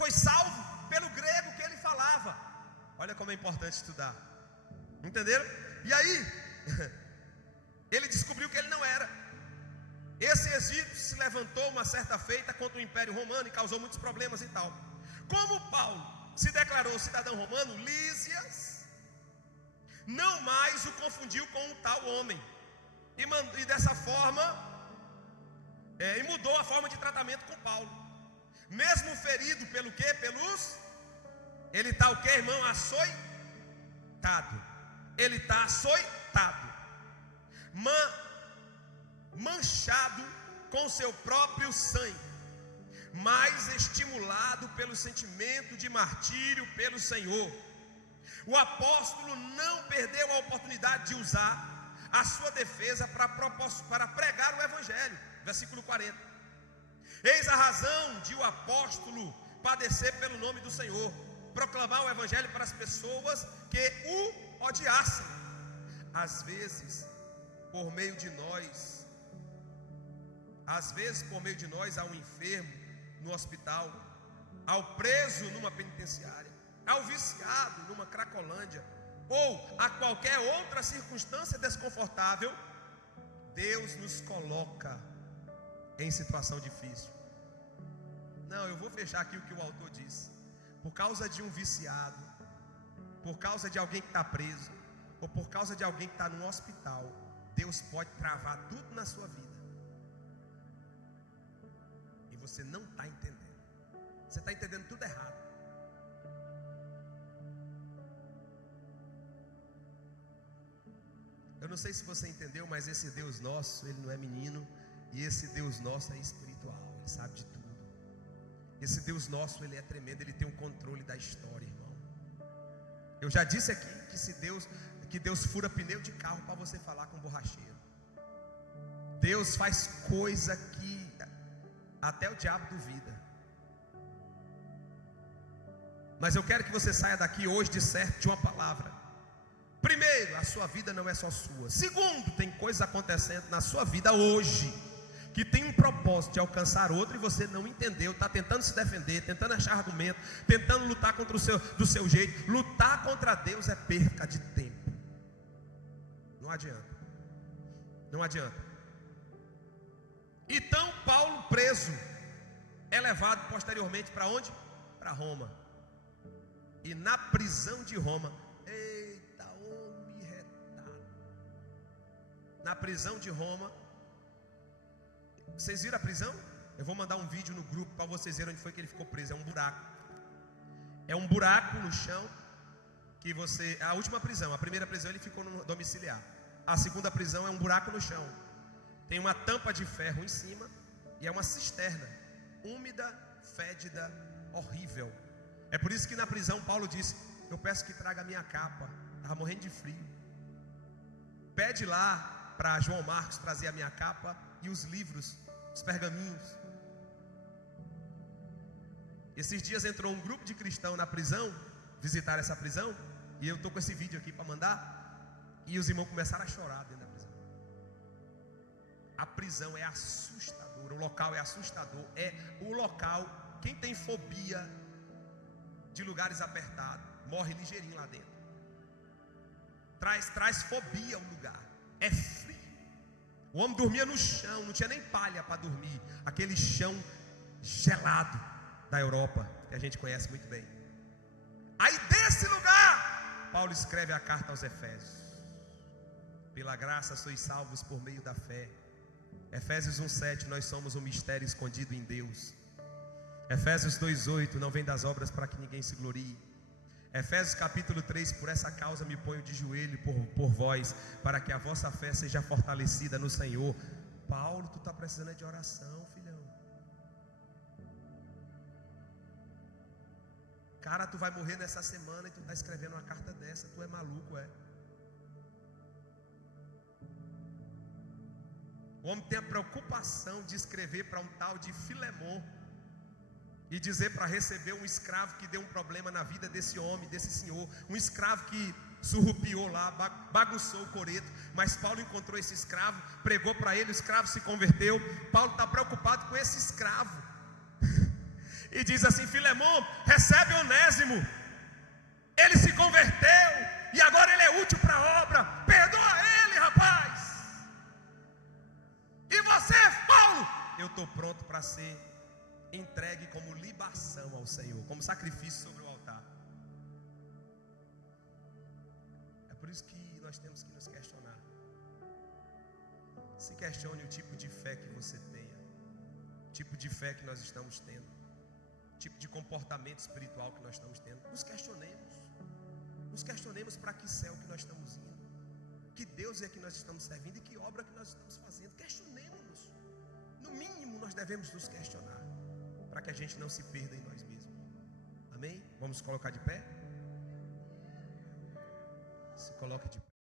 foi salvo pelo grego que ele falava. Olha como é importante estudar. Entenderam? E aí ele descobriu que ele não era. Esse egípcio se levantou uma certa feita contra o Império Romano e causou muitos problemas e tal. Como Paulo se declarou cidadão romano, Lísias não mais o confundiu com um tal homem. E dessa forma e mudou a forma de tratamento com Paulo. Mesmo ferido pelo quê? Ele está o quê, irmão? Açoitado. Ele está açoitado, manchado com seu próprio sangue, mas estimulado pelo sentimento de martírio pelo Senhor. O apóstolo não perdeu a oportunidade de usar a sua defesa para pregar o evangelho. Versículo 40. Eis a razão de o apóstolo padecer pelo nome do Senhor, proclamar o evangelho para as pessoas que o odiassem. Às vezes por meio de nós há um enfermo no hospital, ao preso numa penitenciária, ao viciado numa cracolândia, ou a qualquer outra circunstância desconfortável. Deus nos coloca em situação difícil. Não, eu vou fechar aqui o que o autor disse. Por causa de um viciado, por causa de alguém que está preso, ou por causa de alguém que está no hospital, Deus pode travar tudo na sua vida. E você não está entendendo. Você está entendendo tudo errado. Eu não sei se você entendeu, mas esse Deus nosso, ele não é menino. E esse Deus nosso é espiritual, ele sabe de tudo. Esse Deus nosso, ele é tremendo, ele tem o controle da história, irmão. Eu já disse aqui que Deus fura pneu de carro para você falar com o borracheiro. Deus faz coisa que até o diabo duvida. Mas eu quero que você saia daqui hoje de certo de uma palavra. Primeiro, a sua vida não é só sua. Segundo, tem coisas acontecendo na sua vida hoje que tem um propósito de alcançar outro e você não entendeu, está tentando se defender, tentando achar argumento, tentando lutar contra do seu jeito. Lutar contra Deus é perca de tempo. Não adianta. Não adianta. Então Paulo, preso, é levado posteriormente para onde? Para Roma. E na prisão de Roma, eita, homem retado. Na prisão de Roma, vocês viram a prisão? Eu vou mandar um vídeo no grupo para vocês verem onde foi que ele ficou preso. É um buraco. É um buraco no chão que você... A última prisão, a primeira prisão ele ficou no domiciliar. A segunda prisão é um buraco no chão. Tem uma tampa de ferro em cima e é uma cisterna úmida, fédida, horrível. É por isso que na prisão Paulo disse: eu peço que traga a minha capa. Estava morrendo de frio. Pede lá para João Marcos trazer a minha capa e os livros, os pergaminhos. Esses dias entrou um grupo de cristãos na prisão, visitar essa prisão, e eu estou com esse vídeo aqui para mandar, e os irmãos começaram a chorar dentro da prisão. A prisão é assustadora, o local é assustador, é o local, quem tem fobia de lugares apertados, morre ligeirinho lá dentro. Traz fobia ao lugar, é frio. O homem dormia no chão, não tinha nem palha para dormir, aquele chão gelado da Europa, que a gente conhece muito bem. Aí desse lugar, Paulo escreve a carta aos Efésios. Pela graça sois salvos por meio da fé. Efésios 1:7, nós somos um mistério escondido em Deus. Efésios 2:8, não vem das obras para que ninguém se glorie. Efésios capítulo 3, por essa causa me ponho de joelho por vós, para que a vossa fé seja fortalecida no Senhor. Paulo, tu está precisando de oração, filhão. Cara, tu vai morrer nessa semana e tu está escrevendo uma carta dessa. Tu é maluco, é? O homem tem a preocupação de escrever para um tal de Filemon e dizer para receber um escravo que deu um problema na vida desse homem, desse senhor. Um escravo que surrupiou lá, bagunçou o coreto. Mas Paulo encontrou esse escravo, pregou para ele, o escravo se converteu. Paulo está preocupado com esse escravo e diz assim: Filemon, recebe Onésimo, ele se converteu e agora ele é útil para a obra, perdoa ele, rapaz. E você, Paulo, eu estou pronto para ser entregue como libação ao Senhor, como sacrifício sobre o altar. É por isso que nós temos que nos questionar. Se questione o tipo de fé que você tenha, o tipo de fé que nós estamos tendo, o tipo de comportamento espiritual que nós estamos tendo. Nos questionemos para que céu que nós estamos indo, que Deus é que nós estamos servindo e que obra que nós estamos fazendo. Questionemos-nos. No mínimo nós devemos nos questionar, para que a gente não se perda em nós mesmos. Amém? Vamos colocar de pé? Se coloque de pé.